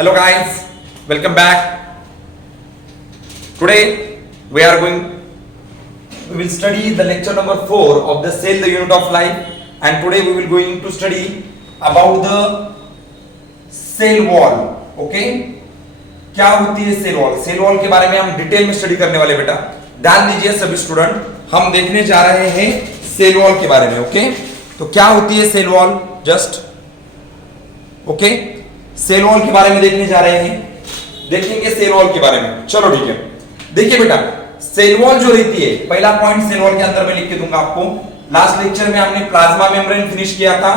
Hello guys, welcome back. Today we will study the lecture number 4 of the cell, the unit of life, and today we will going to study about the cell wall. Okay, क्या होती है cell wall? Cell wall के बारे में हम detail में study करने वाले बेटा, ध्यान दीजिए सभी स्टूडेंट, हम देखने जा रहे हैं सेल वॉल के बारे में. ओके, तो क्या होती है cell wall? Just okay, cell wall के बारे में देखने जा रहे हैं, देखेंगे सेल वॉल के बारे में. चलो ठीक है, देखिए बेटा, सेल वॉल जो रहती है, पहला पॉइंट सेल वॉल के अंदर मैं लिख के दूंगा आपको. लास्ट लेक्चर में हमने प्लाज्मा मेम्ब्रेन फिनिश किया था.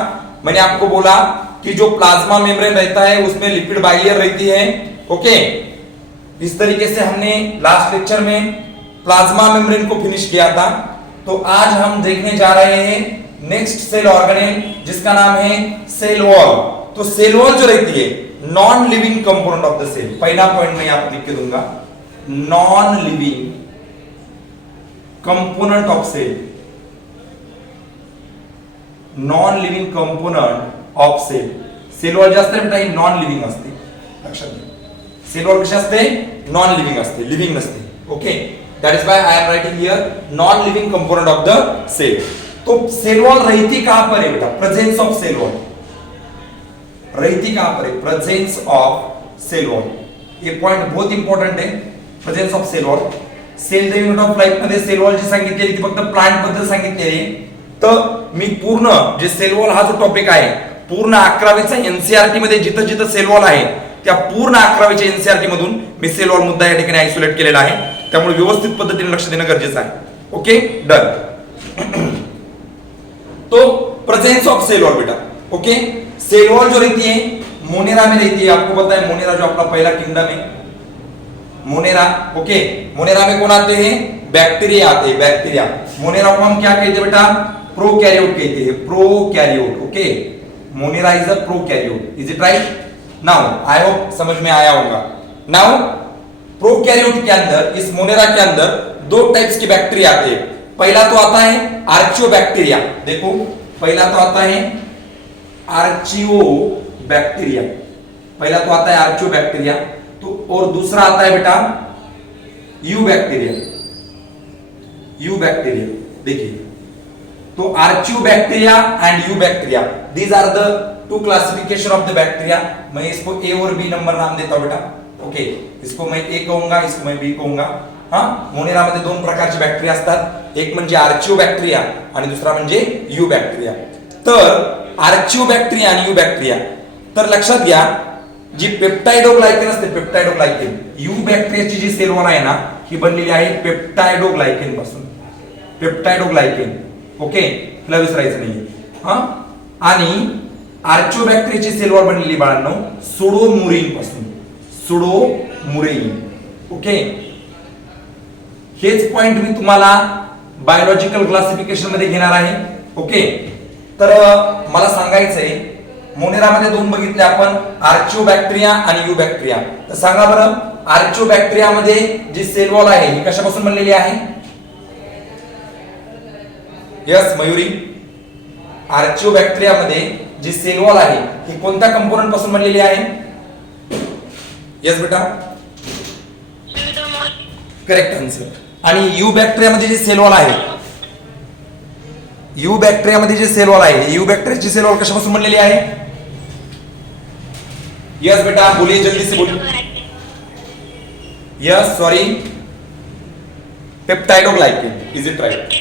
मैंने आपको बोला कि जो प्लाज्मा मेम्ब्रेन रहता है उसमें लिपिड बाइलेयर रहती है. ओके, इस तरीके से हमने लास्ट लेक्चर में प्लाज्मा मेम्ब्रेन को फिनिश किया था. तो आज हम देखने जा रहे हैं नेक्स्ट सेल ऑर्गेनेल जिसका नाम है सेल वॉल. तो सेल वॉल जो रहती है, non living component of the cell. पहला पॉइंट मैं यहां पर लिख के दूंगा, non living component of cell. Non living component of cell. Cell wall जे असते बेटा नॉन लिविंग असते, लक्षात घ्या. सेल वॉल कशी असते? नॉन लिविंग असते, लिविंग नसते. Okay, that is why I am writing here non living component of the cell. तो सेल वॉल रहती कहां पर है बेटा? प्रेजेंस ऑफ सेल वॉल रहती कहां पर है? Presence of cell wall. ये पॉइंट बहुत इंपॉर्टंट है, presence of cell wall. Cell the unit of life मध्ये सेल वॉल जी सांगितलेली ती फक्त प्लांट बद्दल सांगितलेली आहे. तर मी पूर्ण जे सेल वॉल हा जो टॉपिक आहे, पूर्ण 11वीचा एनसीईआरटी मध्ये जिथं जिथं सेल वॉल आहे त्या पूर्ण 11वीच्या एनसीईआरटी मधून मी सेल वॉल मुद्दा या ठिकाणी आयसोलेट केलेला आहे. त्यामुळे व्यवस्थित पद्धतीने लक्ष देणं गरजेचं आहे. Okay, done. तो प्रेजेंस ऑफ सेल वॉल बेटा. ओके, सेल वॉल जो रहती है मोनेरा में रहती है. आपको पता है मोनेरा जो अपना पहला किंगडम है, मोनेरा. ओके, मोनेरा में कौन आते हैं? बैक्टीरिया आते हैं, बैक्टीरिया. मोनेरा को हम क्या कहते हैं बेटा? प्रोकैरियोट कहते हैं, prokaryote. Okay, Monera is a prokaryote. Is it right? Now I hope समझ में आया होगा. नाउ प्रोकैरियोट के अंदर, इस मोनेरा के अंदर दो टाइप्स के बैक्टीरिया आते हैं. पहला तो आता है आर्चियोबैक्टीरिया. देखो, पहला तो आता है आर्चियोबैक्टीरिया. पहला तो आता है आर्चियोबैक्टीरिया. तो और दूसरा आता है बेटा यूबैक्टीरिया. यूबैक्टीरिया देखिए, तो archaebacteria and eubacteria, these are the two classification of the bacteria. मैं इसको ए और बी नंबर नाम देता हूं बेटा. ओके, इसको मैं ए कहूंगा, इसको मैं बी कहूंगा. हां, मोनेरा मध्ये दोन प्रकारचे बैक्टेरिया असतात, एक म्हणजे आर्चियोबॅक्टेरिया आणि दुसरा म्हणजे यूबॅक्टेरिया. तर आर्चियोबॅक्टेरिया आणि यूबॅक्टेरिया, तर लक्षात घ्या, जी पेप्टाइडोग्लायकेन असते, पेप्टाइडोग्लायकेन, यूबॅक्टेरियाची जी सेल वॉल आहे ना, ही बनलेली आहे पेप्टाइडोग्लायकेन पासून. पेप्टाइडोग्लायकेन. ओके, तुला विसरायचं नाही. हां, आणि आर्चियोबॅक्टेरियाची सेल वॉल बनलेली बाळांनो सुडोमुरिन पासून, सुडोमुरिन. ओके, हेच पॉइंट मी तुम्हाला बायोलॉजिकल क्लासिफिकेशन मध्ये घेणार आहे. ओके, तर मला सांगायचंय, मोनेरामध्ये दोन बघितले आपण, आर्चियोबॅक्टेरिया आणि यूबॅक्टेरिया. तर सांगा बरं, आर्चियोबॅक्टेरिया मध्ये जी सेल वॉल आहे ही कशापासून बनलेली आहे? यस मयुरी, आर्चियोबॅक्टेरिया मध्ये जी सेल वॉल आहे ही कोणत्या कंपोनेंट पासून बनलेली आहे? यस बेटा, करेक्ट आन्सर. आणि यूबॅक्टेरिया मध्ये जी सेल वॉल आहे, यूबॅक्टेरिया मध्ये जी सेल वॉल आहे, यूबॅक्टेरियाची सेल वॉल कशापासून बनलेली आहे? यस बेटा, बोलिए जल्दी से बोलिए. Yes, sorry, peptidoglycan. Is it right?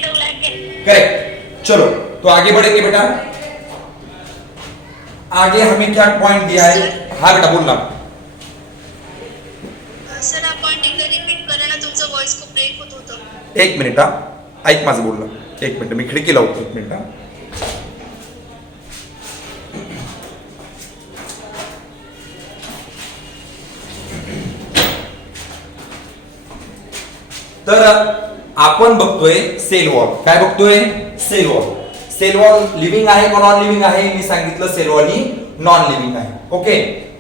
Correct. चलो, तो आगे बढ़ेंगे बेटा. आगे हमें क्या पॉइंट दिया है? हाँ बेटा, बोलना. सर, आपण एकदा रिपीट करा ना, तुमचं व्हॉइस खूप ब्रेक होत होतं. एक मिनिट, हा ऐक माझं बोलणं. एक मिनिट, मी खिडकी लावतो. एक मिनिट. तर आपण बघतोय सेल वॉल. काय बघतोय? Cell wall. Cell wall living आहे का नॉन लिव्हिंग आहे? मी सांगितलं सेल वॉल ही नॉन लिव्हिंग आहे. ओके,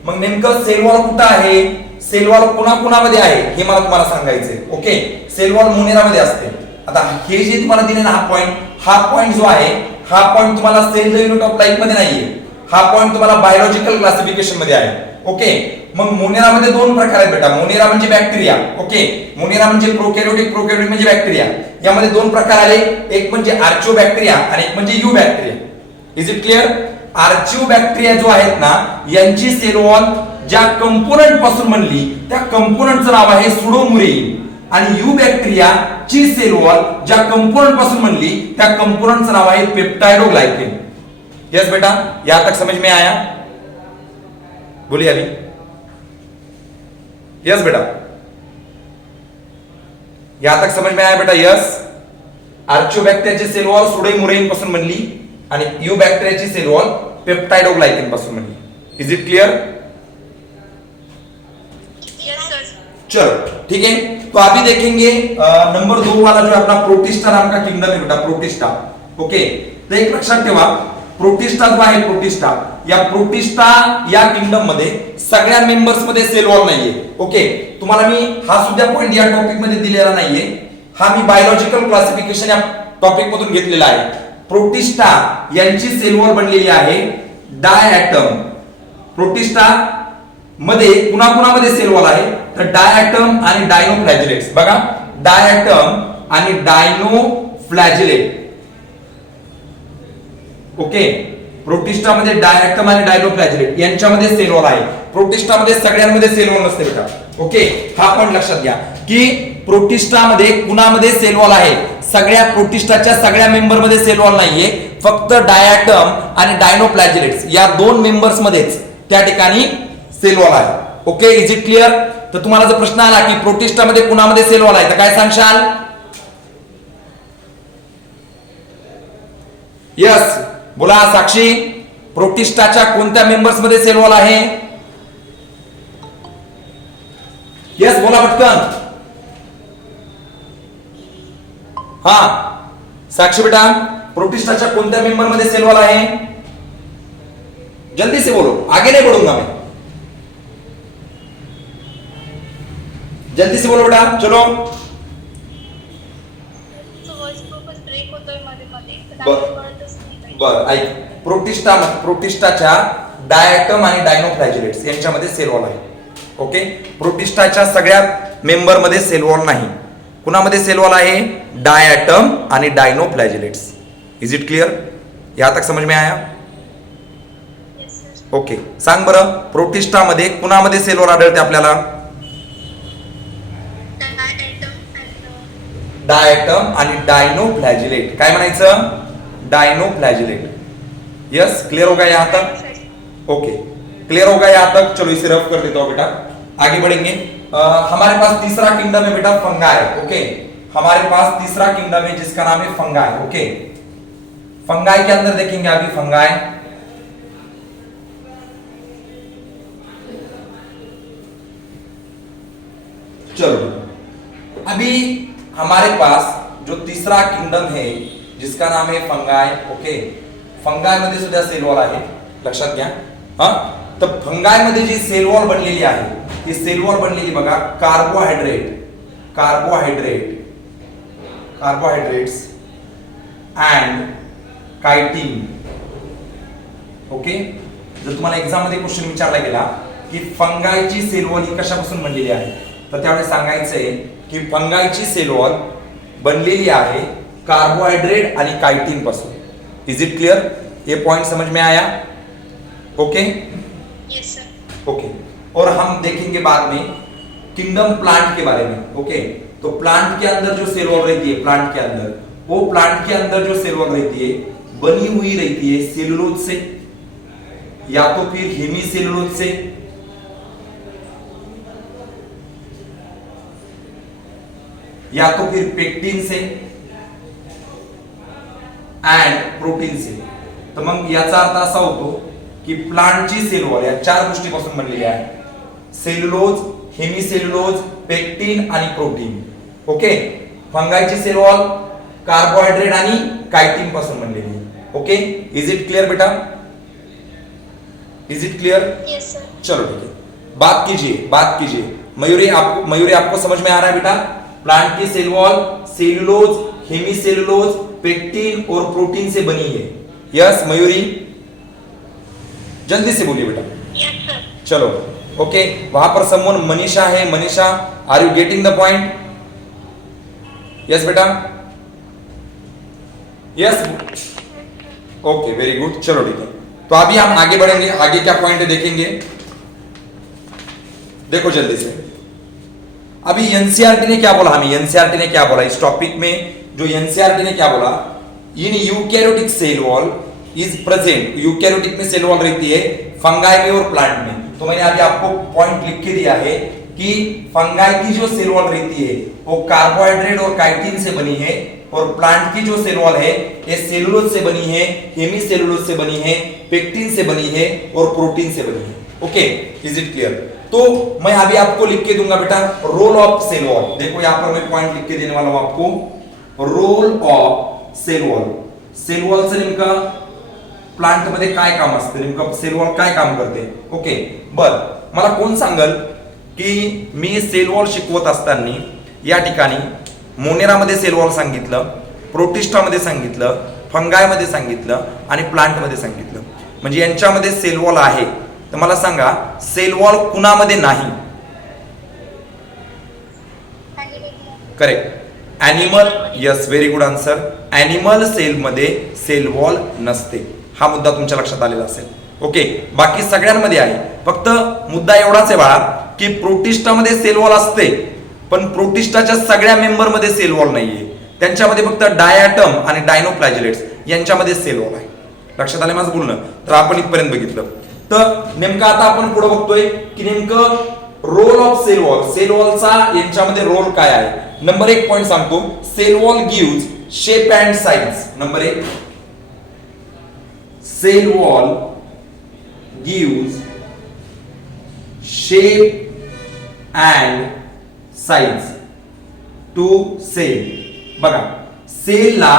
मग नेमकं सेल वॉल कुठं आहे, सेल वॉल कुणामध्ये आहे हे मला तुम्हाला सांगायचंय. ओके, सेल वॉल मोनेरा मध्ये असते. आता हे जे तुम्हाला दिले ना, हा पॉइंट जो आहे, हा पॉइंट तुम्हाला cell the unit of life मध्ये नाहीये, हा पॉइंट तुम्हाला बायोलॉजिकल क्लासिफिकेशन मध्ये आहे. ओके, मग मोनेरामध्ये दोन प्रकार आहेत बेटा. मोनेरा म्हणजे बॅक्टेरिया. ओके, मोनेरा म्हणजे प्रोकॅरियोटिक, प्रोकॅरियोटिक म्हणजे बॅक्टेरिया. यामध्ये दोन प्रकार आले, एक म्हणजे आर्चिओबॅक्टेरिया आणि एक म्हणजे eubacteria. Is it clear? Archaebacteria जो आहेत ना, यांची सेल वॉल ज्या कंपोनंट पासून बनली त्या कंपोनंटचं नाव आहे सुडोमुरेन. आणि युबॅक्टेरिया ची सेल वॉल ज्या कंपोनेंट पासून बनली त्या कंपोनेंटचं नाव आहे पेप्टाइडोग्लाइकेन. यस बेटा, यहां तक समझ में आया? बोलिए अभी. यस बेटा, यहां तक समझ में आया बेटा? यस. आर्चिओबॅक्टेरियाची सेल वॉल सुडोमुरेन पासून बनली आणि युबॅक्टेरियाची सेल वॉल पेप्टाइडोग्लाइकेन पासून बनली. Is it clear? Yes sir. चलो ठीक है. तो अभी देखेंगे नंबर 2 वाला जो अपना प्रोटिस्टा नाम का किंगडम है बेटा, प्रोटिस्टा. ओके, तो एक लक्षात ठेवा, प्रोटिस्टा जो आहे प्रोटिस्टा, या प्रोटिस्टा या किंगडम मध्ये सगळ्या मेंबर्स मध्ये सेल वॉल नाहीये. ओके, तुम्हाला मी हा सुद्धा पॉइंट या टॉपिक मध्ये दिलेला नाहीये. हा मी बायोलॉजिकल क्लासिफिकेशन या टॉपिक मधून घेतलेला आहे. प्रोटिस्टा यांची सेल वॉल बनलेली आहे डायॲटम. प्रोटिस्टा मध्ये कुणाकुणामध्ये सेल वॉल आहे तर डायॲटम आणि डायनोफ्लॅजिलेट्स. बघा, डायॲटम आणि डायनोफ्लॅजिलेट. ओके, प्रोटिस्टा मध्ये डायॲटम आणि डायनोफ्लॅजिलेट यांच्यामध्ये सेल वॉल आहे. प्रोटिस्टा मध्ये सगळ्यांमध्ये सेल वॉल नसते बेटा. ओके, हा पॉइंट लक्षात घ्या की प्रोटिस्टा मध्ये कुणामध्ये सेल वॉल आहे, सगळ्या प्रोटिस्टाच्या सगळ्या मेंबर मध्ये सेल वॉल नाहीये, फक्त डायॲटम आणि डायनोफ्लॅजिलेट्स या दोन मेंबर्स मध्येच त्या ठिकाणी सेल वॉल आहे. Okay, is it clear? तर तुम्हाला जर प्रश्न आला की प्रोटिस्टा मध्ये कुणामध्ये सेल वॉल आहे तर काय सांगशाल? यस बोला साक्षी, प्रोटिस्टाच्या कोणत्या मेंबर्स मध्ये सेल वॉल आहे? यस बोला पटकन. हा साक्षी बेटा, प्रोटिस्टाच्या कोणत्या मेंबर मध्ये सेल वॉल आहे? जल्दी से बोलो, आगे नहीं बढ़ूंगा मैं. जल्दी से बोलो बेटा, चलो. तुमचा व्हॉइस खूपच ब्रेक होतोय मध्ये मध्ये, तर बर. त्यामुळे कळतच नाही काही. बर ऐक, प्रोटिस्टाच्या डायॲटम आणि डायनोफ्लॅजिलेट्स यांच्यामध्ये सेल वॉल आहे. ओके, प्रोटिस्टाच्या सगळ्या मेंबर मध्ये सेल वॉल नाही. कुणामध्ये सेल वॉल आहे? डायॲटम आणि डायनोफ्लॅजिलेट्स. Is it clear? यहां तक समझ में आया? Yes, sir. ओके, सांग बरं, प्रोटिस्टामध्ये कुणामध्ये सेल वॉल आढळते आपल्याला? डायॲटम आणि डायनोफ्लॅजिलेट. काय म्हणायचं? डायनोफ्लॅजिलेट. यस, क्लियर हो गया यहां तक? ओके, क्लियर हो गया यहां तक? चलो इसे रफ कर देता हूं बेटा, आगे बढ़ेंगे. हमारे पास तीसरा किंगडम है बेटा फंगाई. ओके, हमारे पास तीसरा किंगडम है जिसका नाम है फंगाई. ओके, फंगाई के अंदर देखेंगे अभी फंगाई. चलो अभी हमारे पास जो तीसरा किंगडम है जिसका नाम है फंगाई. ओके, फंगाई मध्ये सुद्धा सेल वॉल आहे, लक्षात घ्या. हा, तर फंगाई मध्ये जी सेल वॉल बनलेली आहे ती सेल वॉल बनलेली बघा कार्बोहायड्रेट्स अँड कायटीन. ओके, जर तुम्हाला एक्झाम मध्ये क्वेश्चन विचारला गेला की फंगाईची सेल वॉल ही कशापासून बनलेली आहे तर त्यावेळेस सांगायचंय की फंगाईची सेल वॉल बनलेली आहे कार्बोहाइड्रेट आणि काइटिन पासून. Is it clear? ये पॉइंट समझ में आया? Okay, Yes, sir. ओके. और हम देखेंगे बाद में किंगडम प्लांट के बारे में. ओके, तो प्लांट के अंदर जो सेल वॉल रहती है, प्लांट के अंदर, वो प्लांट के अंदर जो सेल वॉल रहती है बनी हुई रहती है सेलुलोज से या तो फिर हेमी सेलुलोज से या तो फिर पेक्टिन से अँड प्रोटीन से. तर मग याचा अर्थ असा होतो की प्लांटची सेल वॉल या चार गोष्टीपासून बनलेली आहे: सेल्युलोज, हेमिसेल्युलोज, पेक्टिन आणि प्रोटीन. ओके, फंगाईची सेल वॉल कार्बोहायड्रेट आणि कायटिन पासून बनलेली आहे. ओके, इज इट क्लियर बेटा? Is it clear? Yes, sir. चलो ठीक है, बात कीजिए. मयूरी आपको समझ में आ रहा है बेटा? प्लांट की cell wall cellulose, hemicellulose, pectin और प्रोटीन से बनी है. यस मयूरी, जल्दी से बोलिए बेटा. Yes, sir. चलो ओके, वहां पर समवन मनीषा है. Manisha, are you getting the point? Yes बेटा, यस, ओके, वेरी गुड. चलो ठीक है, तो अभी हम आगे बढ़ेंगे. आगे क्या पॉइंट है देखेंगे. देखो जल्दी से, अभी एनसीईआरटी ने क्या बोला, हमें एनसीईआरटी ने क्या बोला इस टॉपिक में. जो एनसीईआरटी ने क्या बोला, in eukaryotic cell wall is present. Eukaryotic में सेल वॉल रहती है फंगाई में और प्लांट में. तो मैंने अभी आपको पॉइंट लिख के दिया है कि फंगाई की जो सेल वॉल रहती है वो कार्बोहाइड्रेट और काइटिन से बनी है, और प्लांट की जो सेल वॉल है ये सेलुलोज से बनी है, हेमीसेलुलोज से बनी है, पेक्टिन से बनी है और प्रोटीन से बनी है. Okay, is it clear? तो मैं अभी आपको लिख के दूंगा बेटा रोल ऑफ सेल वॉल. देखो यहां पर मैं पॉइंट लिख के देने वाला हूं आपको. Role of cell wall. Cell वॉलचं नेमका प्लांट मध्ये काय काम असतं, नेमकं सेल वॉल काय काम करते. ओके, बर, मला कोण सांगल की मी सेल वॉल शिकवत असताना या ठिकाणी मोनेरामध्ये सेल वॉल सांगितलं, प्रोटिस्टामध्ये सांगितलं, फंगायमध्ये सांगितलं आणि प्लांटमध्ये सांगितलं, म्हणजे यांच्यामध्ये सेल वॉल आहे. तर मला सांगा सेल वॉल कुणामध्ये नाही? Correct, animal. Yes, very good answer. Animal cell मध्ये सेल वॉल नसते. हा मुद्दा तुमच्या लक्षात आलेला असेल. ओके, बाकी सगळ्यांमध्ये आहे. फक्त मुद्दा एवढाच आहे बाळा की प्रोटिस्टामध्ये सेल वॉल असते, पण प्रोटिस्टाच्या सगळ्या मेंबर मध्ये सेल वॉल नाहीये. त्यांच्यामध्ये फक्त डायॲटम आणि डायनोफ्लॅजिलेट्स यांच्यामध्ये सेल वॉल आहे. लक्षात आले माझं बोलणं? तर आपण इथपर्यंत बघितलं. तर नेमकं आता आपण पुढे बघतोय की नेमकं role of cell wall. Cell वॉलचा यांच्यामध्ये रोल काय आहे. नंबर 1 पॉइंट सांगतो, cell wall gives shape and size. Number 1, cell wall gives shape and size to cell. बघा, सेलला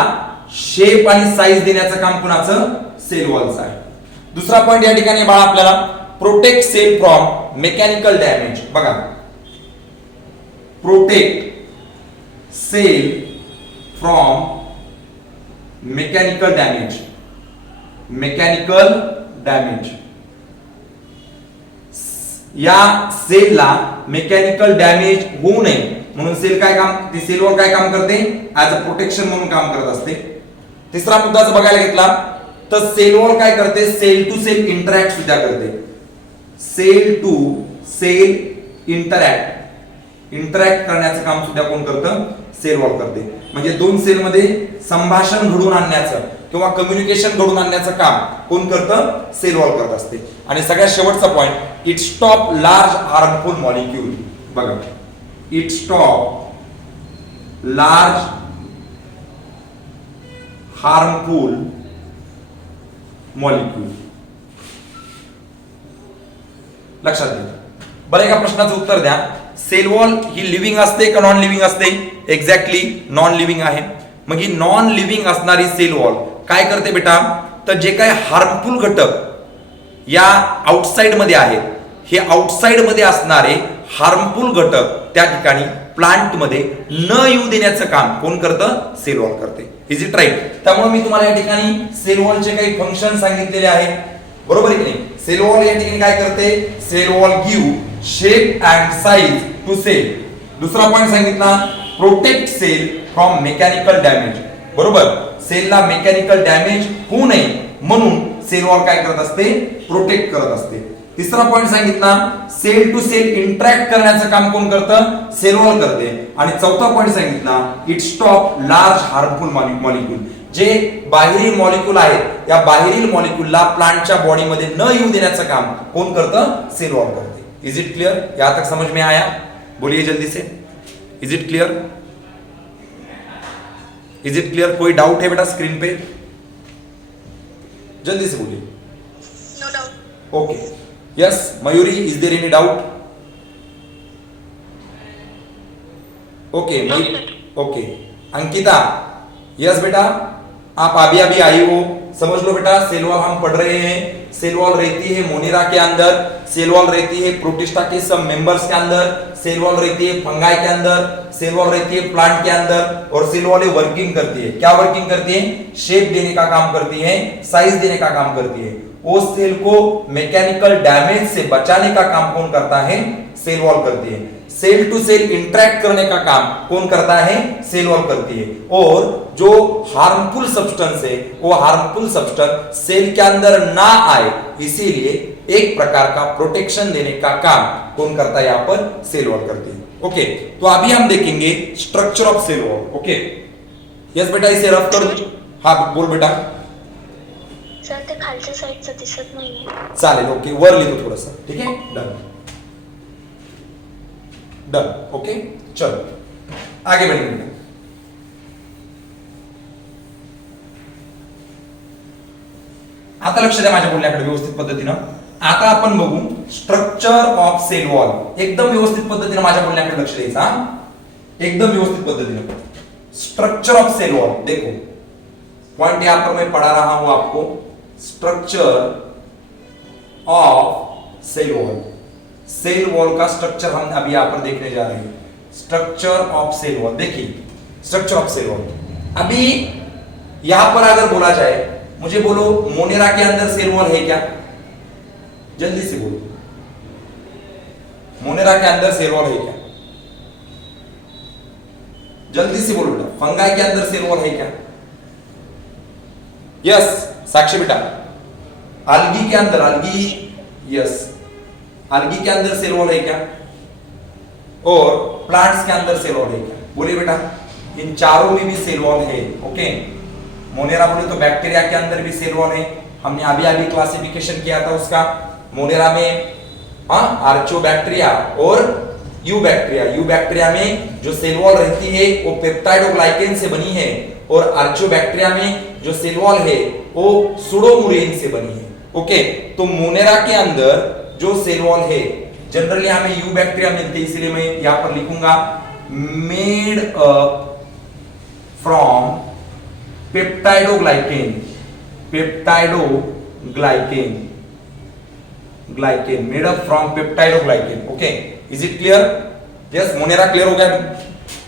शेप आणि साइज देण्याचं काम कुणाचं? सेल वॉलचं आहे. दुसरा पॉइंट या ठिकाणी बाळा आपल्याला, protect cell from mechanical damage. बघा, protect cell from mechanical damage. Mechanical damage, या सेलला मेकॅनिकल डॅमेज होऊ नये म्हणून सेल काय काम, ती सेल वॉल काय काम करते? ऍज अ प्रोटेक्शन म्हणून काम करत असते. तिसरा मुद्दा जर बघायला घेतला तर सेल वॉल काय करते? सेल टू सेल इंटरॅक्ट सुद्धा करते. सेल टू सेल इंटरॅक्ट करण्याचं काम सुद्धा कोण करतं? सेल वॉल करते. म्हणजे दोन सेल मध्ये संभाषण घडवून आणण्याचं किंवा कम्युनिकेशन घडवून आणण्याचं काम कोण करतं? सेल वॉल करत असते. आणि सगळ्यात शेवटचा point, it stop large harmful molecule. बघा, it stop large harmful molecule. लक्षात घ्या. बरं, एका प्रश्नाचं उत्तर द्या. सेल वॉल ही लिव्हिंग असते का नॉन लिव्हिंग असते? एक्झॅक्टली नॉन लिव्हिंग आहे. मग ही नॉन लिव्हिंग असणारी सेल वॉल काय करते बेटा? तर जे काही हार्मफुल घटक या आउटसाइड मध्ये आहेत, हे आउटसाइड मध्ये असणारे हार्मफुल घटक त्या ठिकाणी प्लांट मध्ये न येऊ देण्याचं काम कोण करतं? सेल वॉल करते. Is it right? त्यामुळे मी तुम्हाला या ठिकाणी सेल वॉलचे काही फंक्शन सांगितलेले आहेत. बरोबर आहे की नाही? सेल वॉल या ठिकाणी काय करते? Cell wall give shape and size to cell. दुसरा पॉइंट सांगितला, protect cell from mechanical damage. बरोबर, सेलला मेकॅनिकल डॅमेज होऊ नये म्हणून सेल वॉल काय करत असते? प्रोटेक्ट करत असते. तिसरा पॉइंट सांगितला, सेल टू सेल इंटरॅक्ट करण्याचं काम कोण करतं? सेल वॉल करते. आणि चौथा पॉइंट सांगितला, it stop large harmful molecule. जे बाहेरील मॉलिक्यूल आहेत या बाहेरील मॉलिक्यूलला प्लांटच्या बॉडीमध्ये न येऊ देण्याचं काम कोण करतं? सेल वॉल करते. Is it clear? यहां तक समझ में आया? बोलिए जल्दी से. Is it clear? Is it clear? कोई डाउट है बेटा स्क्रीन पे? जल्दी से बोलिए. No doubt. Okay, yes Mayuri, is there any doubt? Okay, okay Ankita, yes बेटा, आप अभी अभी आई हो, समझ लो बेटा. सेल वॉल हम पढ़ रहे हैं. सेल वॉल रहती है मोनेरा के अंदर, सेल वॉल रहती है प्रोटिस्टा के सब मेंबर्स के अंदर, सेल वॉल रहती है फंगाई के अंदर, सेल वॉल रहती है प्लांट के अंदर. और सेल वॉल वर्किंग करती है. क्या वर्किंग करती है? शेप देने का काम करती है, साइज देने का काम करती है. वो सेल को मैकेनिकल डैमेज से बचाने का काम कौन करता है? सेल वॉल करती है। सेल टू सेल इंटरेक्ट करने का काम कौन करता है? सेल वॉल करती है। और जो हार्मफुल सब्सटेंस है वो हार्मफुल सब्सटेंस सेल के अंदर ना आए, इसीलिए एक प्रकार का प्रोटेक्शन देने का काम कौन करता है? यहां पर सेल वॉल करती है। ओके, तो अभी हम देखेंगे structure of cell wall. Okay, yes बेटा, इसे रफ कर दो। हाँ बोल बेटा। सर ते खालच्या साईडचं दिसत नाहीये. चालेल, ओके, वर लिहितो थोडस, ठीक आहे, डन डन। ओके, चलो आगे बढ़ेंगे। आता लक्ष द्या माझ्या बोलण्याकडे व्यवस्थित पद्धतीनं। आता आपण बघू स्ट्रक्चर ऑफ सेल वॉल। एकदम व्यवस्थित पद्धतीने माझ्या बोलण्याकडे लक्ष द्यायचं, एकदम व्यवस्थित पद्धतीने। स्ट्रक्चर ऑफ सेल वॉल, देखो पॉइंट यहां पर मैं पढ़ा रहा हूं आपको, structure of cell wall. Cell wall का स्ट्रक्चर हम अभी यहां पर देखने जा रहे हैं। स्ट्रक्चर ऑफ सेल वॉल, देखिए स्ट्रक्चर ऑफ सेल वॉल। अभी यहां पर अगर बोला जाए, मुझे बोलो मोनेरा के अंदर सेल वॉल है क्या? जल्दी से बोलो, मोनेरा के अंदर सेल वॉल है क्या? जल्दी से बोलो बेटा। फंगाई के अंदर सेल वॉल है क्या? यस साक्षी बेटा। अलगी के अंदर, अलगी, यस, अलगी के अंदर सेल वॉल है क्या? और प्लांट्स के अंदर सेल वॉल है क्या? बोलिए बेटा। इन चारों में भी सेल वॉल है। ओके, मोनेरा बोले तो बैक्टीरिया के अंदर भी सेल वॉल है। हमने अभी अभी क्लासिफिकेशन किया था उसका। मोनेरा में आर्चो बैक्टीरिया और यू बैक्टीरिया। यू बैक्टीरिया में जो सेल वॉल रहती है वो पेप्टाइडोग्लाइकेन से बनी है, और आर्चो बैक्टीरिया में जो सेल वॉल है वो सुडोमुरेन से बनी है। ओके, तो मोनेरा के अंदर जो सेल वॉल है जनरली हमें यू बैक्टीरिया मिलती है, इसलिए मैं यहां पर लिखूंगा made up from peptidoglycan. Peptidoglycan, glycan made up from peptidoglycan. Okay, is it clear? Yes, Monera clear हो गया?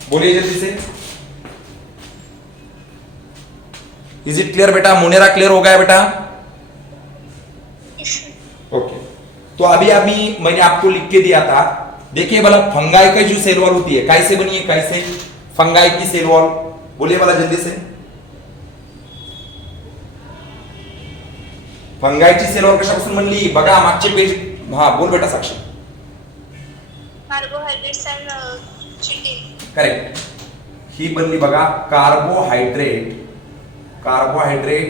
बोलिए जल्दी से। इज इट क्लियर बेटा? मोनेरा क्लियर हो गया बेटा? ओके, तो अभी अभी मैंने आपको लिख के दिया था। देखिए भला, फंगाई का जो सेल वॉल होती है कैसे बनी है? कैसे फंगाई की सेल वॉल? बोलिए भला जल्दी से। फंगाईची सेल वॉल कशापासून बनली बघा, मागचे पेज। हा बोल बेटा Sakshi. Carbohydrates and chitin. Correct, ही बनली बघा carbohydrate, carbohydrate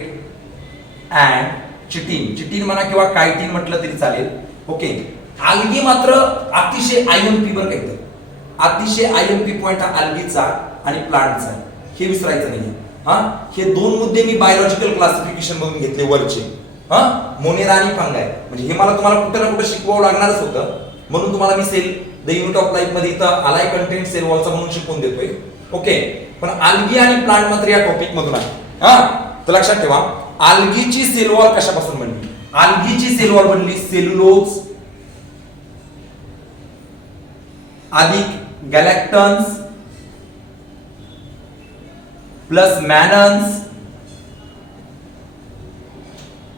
and chitin. Chitin म्हणा किंवा कायटिन म्हटलं तरी चालेल। ओके, आल्गी मात्र अतिशय आयएमपी बर काय, अतिशय आयएमपी पॉइंट हा आल्गीचा आणि प्लांटचा, हे विसरायचं नाही। हा, हे दोन मुद्दे मी बायोलॉजिकल क्लासिफिकेशन मधून घेतले वरचे। हा, मोनेरा आणि फंगाई, म्हणजे हे मला तुम्हाला कुठे ना कुठे शिकवावं लागणारच होतं, म्हणून तुम्हाला मी cell the unit of life मध्ये इथं अलाय कंटेंट सेल वॉलचा म्हणून शिकवून देतोय। ओके, पण आल्गी आणि प्लांट मात्र या टॉपिक मधून आहे। हा, तर लक्षात ठेवा, आल्गीची सेल वॉल कशापासून बनली? आल्गीची सेल वॉल बनली सेल्युलोज अधिक गॅलेक्टन्स प्लस मॅनन्स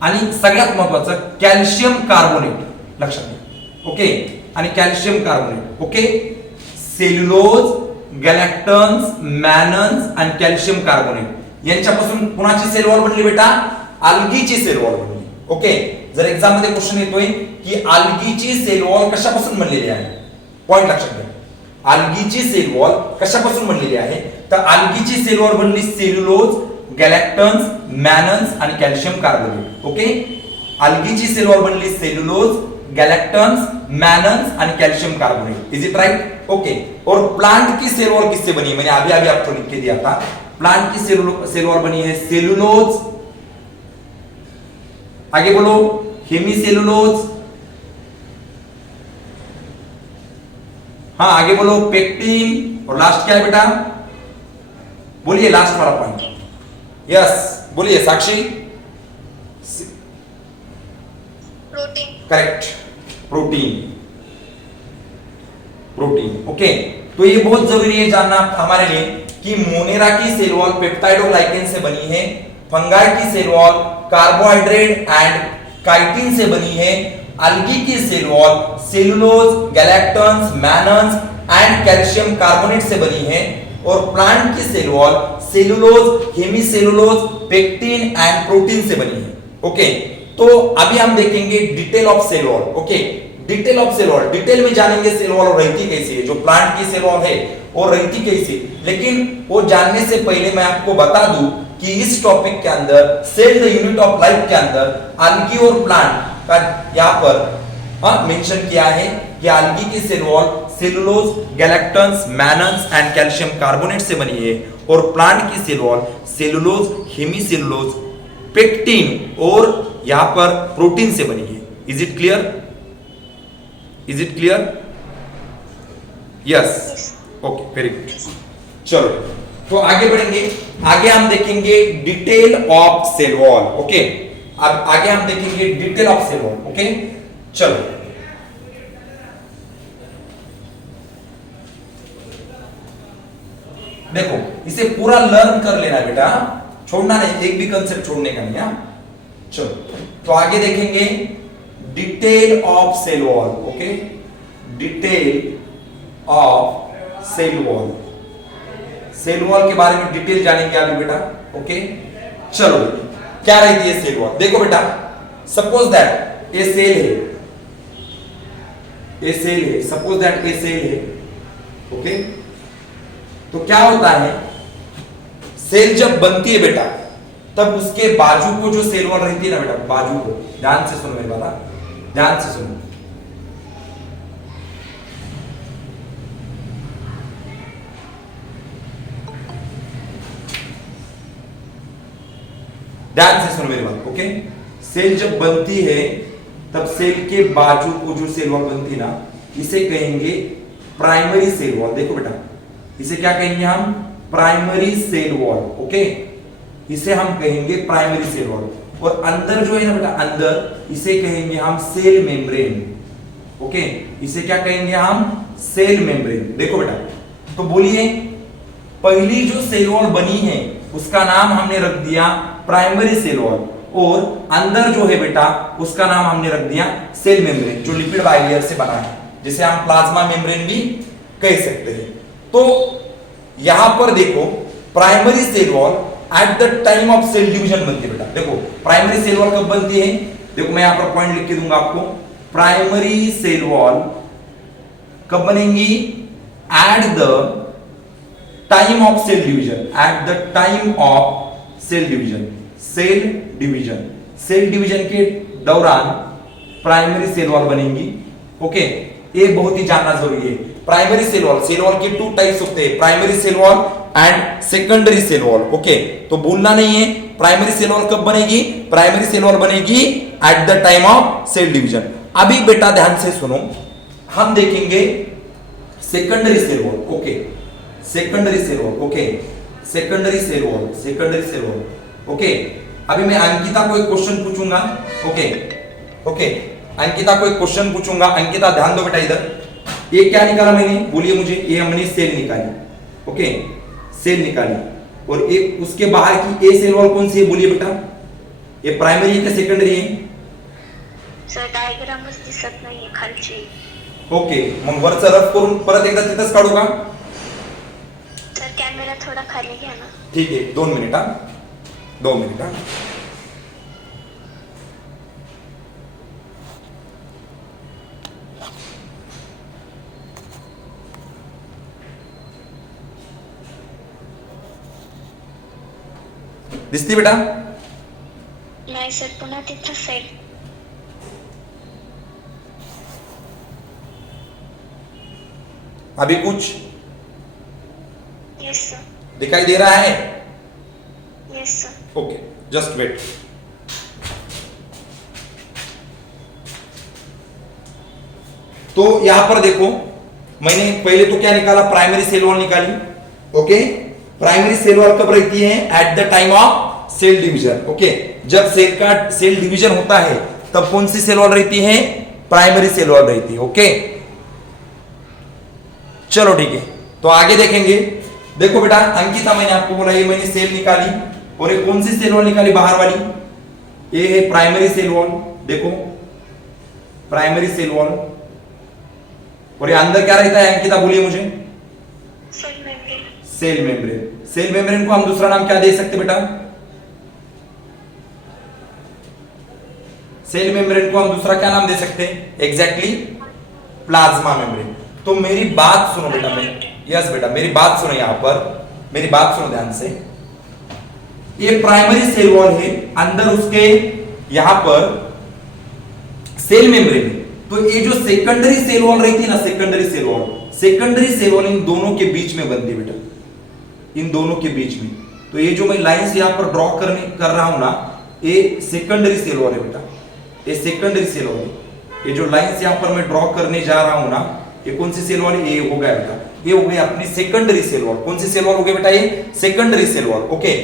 आणि सगळ्यात महत्वाचं कॅल्शियम कार्बोनेट। लक्षात घ्या। ओके, आणि calcium carbonate. Okay, cellulose, galactans, mannans आणि कॅल्शियम कार्बोनेट यांच्यापासून कुणाची सेल वॉल बनली बेटा? आल्गीची सेल वॉल बनली। ओके, जर एक्झाम मध्ये क्वेश्चन येतोय की आल्गीची सेल वॉल कशापासून बनलेली आहे, पॉइंट लक्षात घ्या। आल्गीची सेल वॉल कशापासून बनलेली आहे? तर आल्गीची सेल वॉल बनली सेल्युलोज, गॅलेक्टन्स, मॅनन्स आणि कॅल्शियम कार्बोनेट। ओके, आल्गीची सेल वॉल बनली सेल्युलोज, गैलेक्टन्स, मैनन्स और calcium carbonate. Is it right? Okay, और प्लांट की सेल वॉल किससे बनी है? मैंने अभी अभी आपको लिख के दिया था। प्लांट की सेल वॉल बनी है सेलुलोज, आगे बोलो हेमीसेलुलोज, हाँ आगे बोलो पेक्टिन, और लास्ट क्या है बेटा? बोलिए लास्ट वाला पॉइंट। यस बोलिए Sakshi. Protein. Correct, protein. Protein okay, तो ये बहुत जरूरी है जानना हमारे लिए कि मोनेरा की सेल वॉल पेप्टाइडोग्लाइकेन से बनी है, फंगाई की cell wall carbohydrate and chitin से बनी है, algae की cell wall cellulose, galactans, mannans and calcium carbonate से बनी है, और प्लांट की cell wall cellulose, hemicellulose, pectin and protein से बनी है। ओके, तो अभी हम देखेंगे detail of cell wall. Okay, detail of cell wall, detail में जानेंगे सेल वॉल रहती कैसी है, जो प्लांट की सेल वॉल है वो रहती कैसी, लेकिन वो जानने से पहले मैं आपको बता दूं कि इस टॉपिक के अंदर cell the unit of life के अंदर algae और प्लांट का यहाँ पर मेंशन किया है कि algae की cell wall cellulose, galactans, mannans and calcium carbonate से बनी है, और प्लांट की cell wall cellulose, hemicellulose, pectin और यहाँ पर प्रोटीन से बनी है। Is it clear? Is it clear? Yes, okay, very good. चलो तो आगे बढ़ेंगे, आगे हम देखेंगे detail of cell wall. Okay, अब आगे हम देखेंगे detail of cell wall. Okay, चलो देखो, इसे पूरा लर्न कर लेना बेटा, छोड़ना नहीं, एक भी कंसेप्ट छोड़ने का नहीं। चलो तो आगे देखेंगे detail of cell wall. Okay, detail of cell wall, cell wall के बारे में डिटेल जानेंगे अभी बेटा। ओके, चलो क्या रहती है सेल वॉल। देखो बेटा, सपोज दैट ए सेल है, ए सेल है, सपोज दैट ए सेल है। ओके, तो क्या होता है, सेल जब बनती है बेटा तब उसके बाजू को जो सेल वॉल रहती है ना बेटा, बाजू को, ध्यान से सुनो मेरी बात, ध्यान से सुनो। ध्यान से सुनो मेरी बात। ओके, सेल जब बनती है तब सेल के बाजू को जो सेल वॉल बनती है ना, इसे कहेंगे प्राइमरी सेल वॉल। देखो बेटा, इसे क्या कहेंगे हम? Primary cell wall. ओके, इसे हम कहेंगे प्राइमरी सेल वॉल, और अंदर जो है ना बेटा, अंदर इसे कहेंगे हम सेल मेम्ब्रेन। ओके, इसे क्या कहेंगे हम? Cell membrane. देखो बेटा, तो बोलिए, पहली जो सेल वॉल बनी है उसका नाम हमने रख दिया प्राइमरी सेल वॉल, और अंदर जो है बेटा उसका नाम हमने रख दिया सेल मेम्ब्रेन, जो लिपिड बाइलेयर से बना है, जिसे हम प्लाज्मा मेम्ब्रेन भी कह सकते हैं। तो यहां पर देखो, primary cell wall at the time of cell division बनती है बेटा। देखो, प्राइमरी सेल वॉल कब बनती है? देखो मैं यहां पर पॉइंट लिख के दूंगा आपको। प्राइमरी सेल वॉल कब बनेंगी? At the time of cell division, at the time of cell division, cell division, cell division के दौरान प्राइमरी सेल वॉल बनेंगी। ओके, ये बहुत ही जानना जरूरी है। Primary cell wall, cell wall के टू टाइप्स होते हैं, primary cell wall and secondary cell wall. Okay, तो भूलना नहीं है, प्राइमरी सेल वॉल कब बनेगी? प्राइमरी सेल वॉल बनेगी at the time of cell division. अभी बेटा ध्यान से सुनो, हम देखेंगे secondary cell wall. Okay, secondary cell wall. Okay, secondary cell wall, secondary cell wall. Okay, अभी मैं अंकिता को एक क्वेश्चन पूछूंगा। ओके, ओके, अंकिता को एक क्वेश्चन पूछूंगा। अंकिता ध्यान दो बेटा, इधर ये क्या निकाला मैंने? बोलिए मुझे। ये हमने सेल निकाली। ओके, सेल निकाली, और एक उसके बाहर की ए सेल वॉल कौन सी है? बोलिए बेटा, ये प्राइमरी है क्या सेकेंडरी है? सर डायग्रामच दिसत नाहीये खालची। ओके, मग वरचा रफ करून परत एकदा तिथंच काढू का? सर कॅमेरा थोडा खाली घ्या ना। ठीक आहे, 2 मिनिट, 2 मिनिट। दिसती बेटा? नाही सर, पुन्हा तिथंच साईड। अभी कुछ यस सर, दिखाई दे रहा है? Yes sir. Okay, just wait. तो यहां पर देखो, मैंने पहले तो क्या निकाला? प्राइमरी सेल वॉल निकाली। ओके, प्राइमरी सेल वॉल कब रहती है? At the time of cell division. Okay, जब सेल का सेल डिवीजन होता है तब कौन सी सेल वॉल रहती है? प्राइमरी सेल वॉल रहती है। ओके, चलो ठीक है, तो आगे देखेंगे। देखो बेटा, अंकिता मैंने आपको बोला, ये मैंने सेल निकाली, और ये कौन सी सेल वॉल निकाली? बाहर वाली। ये है प्राइमरी सेल वॉल, देखो प्राइमरी सेल वॉल, और ये अंदर क्या रहता है अंकिता, बोलिए मुझे? Cell membrane. Cell membrane. Cell membrane को हम दूसरा नाम क्या दे सकते बेटा? सेल मेम्ब्रेन को हम दूसरा क्या नाम दे सकते हैं? Exactly plasma membrane. तो मेरी बात सुनो बेटा, यस बेटा मेरी बात सुनो, यहां पर मेरी बात सुनो ध्यान से। ये प्राइमरी सेल वॉल है, अंदर उसके यहां पर सेल मेम्ब्रेन है। तो ये जो सेकेंडरी सेल वॉल रहती है ना, secondary cell wall, secondary cell wall इन दोनों के बीच में बनती है बेटा, इन दोनों के बीच में। तो ये जो मैं लाइंस यहां पर ड्रॉ कर रहा हूं ना, ये सेकेंडरी सेल वॉल है बेटा, ये सेकेंडरी सेल वॉल है। ये जो लाइंस यहां पर मैं ड्रॉ करने जा रहा हूं ना, ये कौन सी सेल वॉल है? ये हो गया बेटा, ये हो गई अपनी सेकेंडरी सेल वॉल। कौन सी सेल वॉल हो गई बेटा? ये सेकेंडरी सेल वॉल। ओके,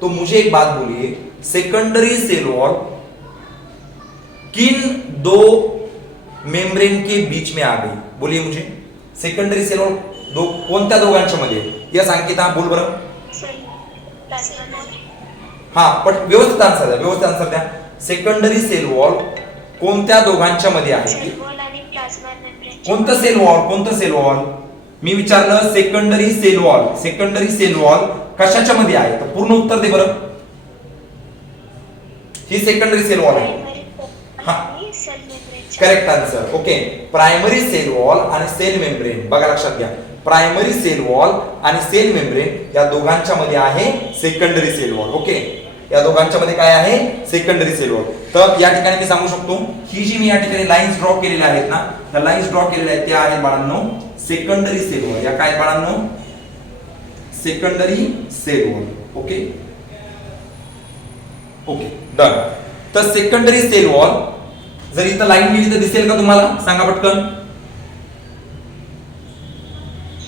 तो मुझे एक बात बोलिए, सेकेंडरी सेल वॉल किन दो मेम्ब्रेन के बीच में आ गई? बोलिए मुझे, सेकंडरी सेल वॉल दो कोणत्या दोघांच्या मध्ये? यस अंकिता बोल बरं. हा पण व्यवस्थित आन्सर द्या, व्यवस्थित आन्सर द्या. सेकंडरी सेल वॉल कोणत्या दोघांच्या मध्ये आहे? सेल वॉल आणि प्लाझ्मा मेम्ब्रेन. कोणतं सेल वॉल? कोणतं सेल वॉल? मी विचारलं secondary cell wall, secondary cell wall कशाच्या मध्ये आहे? तर पूर्ण उत्तर दे बरं. ही सेकंडरी सेल वॉल आहे. हा correct answer. Okay, primary cell wall आणि सेल मेम्ब्रेन, बघा लक्षात घ्या, प्रायमरी सेल वॉल आणि सेल मेम्ब्रेन या दोघांच्या मध्ये आहे सेकंडरी सेल वॉल. ओके, या दोघांच्या मध्ये काय आहे? Secondary cell wall. तर या ठिकाणी मी सांगू शकतो, ही जी मी या ठिकाणी लाईन्स ड्रॉ केलेल्या आहेत ना, त्या लाईन्स ड्रॉ केलेल्या आहेत त्या आहेत बाळांनो सेकंडरी सेल वॉल. या काय बाळांनो? Secondary cell wall. Okay okay done. तर सेकंडरी सेल वॉल जर इथं लाईन लिहिली तर दिसेल का तुम्हाला? सांगा पटकन.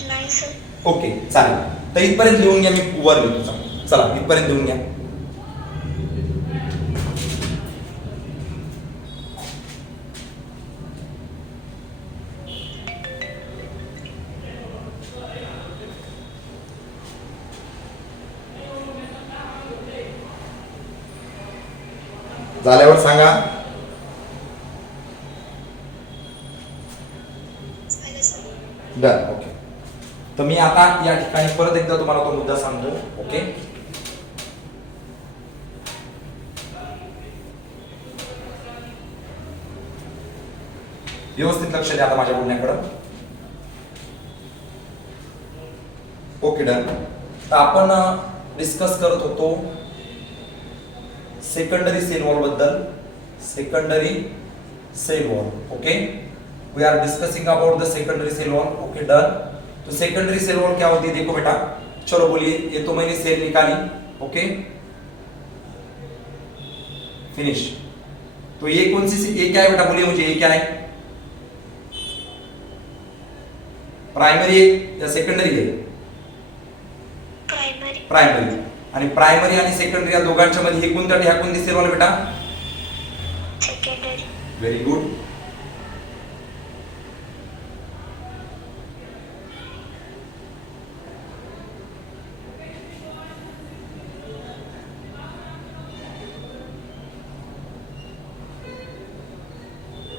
नाही सर. ओके चालेल. तर इथपर्यंत लिहून घ्या, मी वर लिहितो. चला इथपर्यंत लिहून घ्या. झाल्यावर सांगा. डन. ओके, तर मी आता या ठिकाणी परत एकदा तुम्हाला तो मुद्दा सांगतो. ओके, व्यवस्थित लक्ष द्या आता माझ्या बोलण्याकडे. Okay done. तर आपण डिस्कस करत होतो सेकंडरी सेल वॉल बद्दल. Secondary cell wall. Okay, we are discussing about the secondary cell wall. Okay done. तो सेकंडरी सेल वॉल क्या होती है? देखो बेटा, चलो बोलिए. ये तो मैंने सेल निकाली. Okay finish. तो ये कौन सी, ये क्या है बेटा? बोलिए मुझे, ये क्या है? प्राइमरी या सेकंडरी है? प्रायमरी. प्राइमरी. आणि प्रायमरी आणि सेकंडरी या दोघांच्या मध्ये हे कोणत्या, ह्या कोणती सेल वॉल बेटा? Secondary. Very good.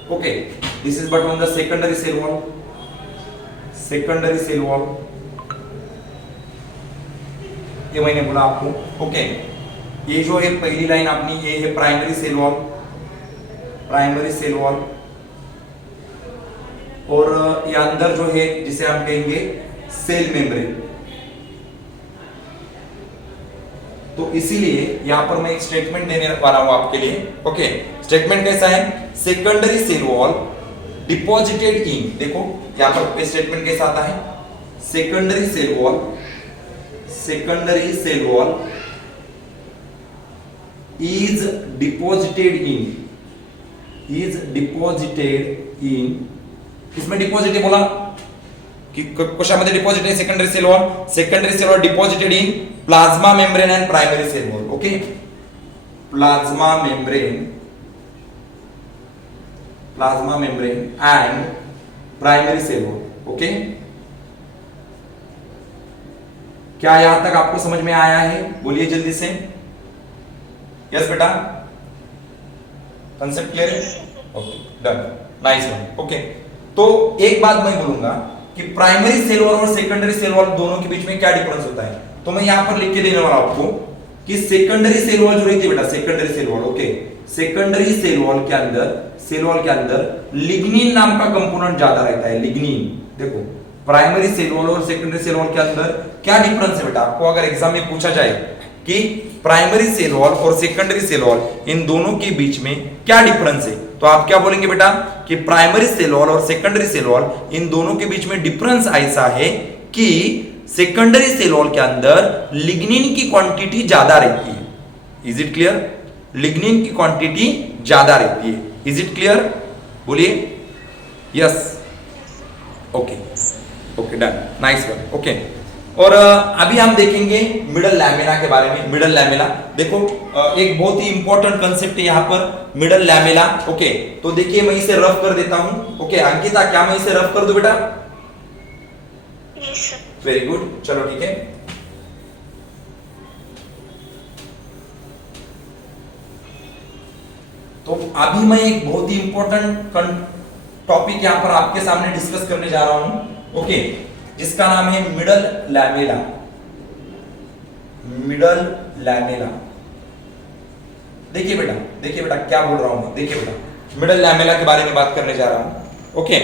Okay, this is but on the secondary cell wall. Secondary cell wall. ये मैंने बोला आपको. ओके, ये जो है पहली लाइन अपनी, ये है primary cell wall, primary cell wall. और ये अंदर जो है जिसे हम कहेंगे सेल मेम्ब्रेन. तो इसीलिए यहां पर मैं एक स्टेटमेंट देने वाला हूं आपके लिए. ओके, स्टेटमेंट कैसा है? Secondary cell wall deposited in, देखो यहां पर स्टेटमेंट कैसा आता है? Secondary cell wall, secondary cell wall is deposited in, is deposited in. किसमें डिपॉजिट बोला कि कशामध्ये डिपॉजिट आहे? Secondary cell wall. Secondary cell wall deposited in plasma membrane and primary cell wall. Okay, plasma membrane, plasma membrane and primary cell wall. Okay, क्या यहां तक आपको समझ में आया है? बोलिए जल्दी से. यस बेटा. कंसेप्ट क्लियर है? Okay done, nice one. Okay, तो एक बात मैं बोलूंगा कि प्राइमरी सेल वॉल और सेकेंडरी सेल वॉल दोनों के बीच में क्या डिफरेंस होता है, तो मैं यहां पर लिख के देने वाला हूं आपको कि सेकेंडरी सेल वॉल जो रहती है बेटा, secondary cell wall, okay, secondary cell wall के अंदर लिग्निन नाम का कंपोनेंट ज्यादा रहता है, लिग्निन। देखो प्राइमरी सेल वॉल और सेकेंडरी सेल वॉल के अंदर क्या डिफरेंस है बेटा, आपको अगर एग्जाम में पूछा जाए कि प्राइमरी सेल वॉल और सेकेंडरी सेल वॉल इन दोनों के बीच में क्या डिफरेंस है, तो आप क्या बोलेंगे बेटा कि प्राइमरी सेल वॉल और सेकेंडरी सेल वॉल इन दोनों के बीच में डिफरेंस ऐसा है कि सेकेंडरी सेल वॉल के अंदर लिग्निन की क्वांटिटी ज्यादा रहती है। Is it clear? लिग्निन की क्वांटिटी ज्यादा रहती है। Is it clear? बोलिए yes. Okay okay done, nice one. Okay, और अभी हम देखेंगे मिडल लैमेला के बारे में। मिडल लैमेला देखो एक बहुत ही इंपॉर्टेंट कंसेप्ट है यहाँ पर, मिडल लैमेला। ओके, तो देखिए मैं इसे रफ कर देता हूं। ओके अंकिता, क्या मैं इसे रफ कर दूं बेटा? Yes sir. वेरी गुड, चलो ठीक है। तो अभी मैं एक बहुत ही इंपॉर्टेंट टॉपिक यहां पर आपके सामने डिस्कस करने जा रहा हूं, ओके, जिसका नाम है मिडल लैमेला। मिडल लैमेला, देखिए बेटा क्या बोल रहा हूं मैं, देखिए बेटा मिडल लैमेला के बारे में बात करने जा रहा हूं। ओके,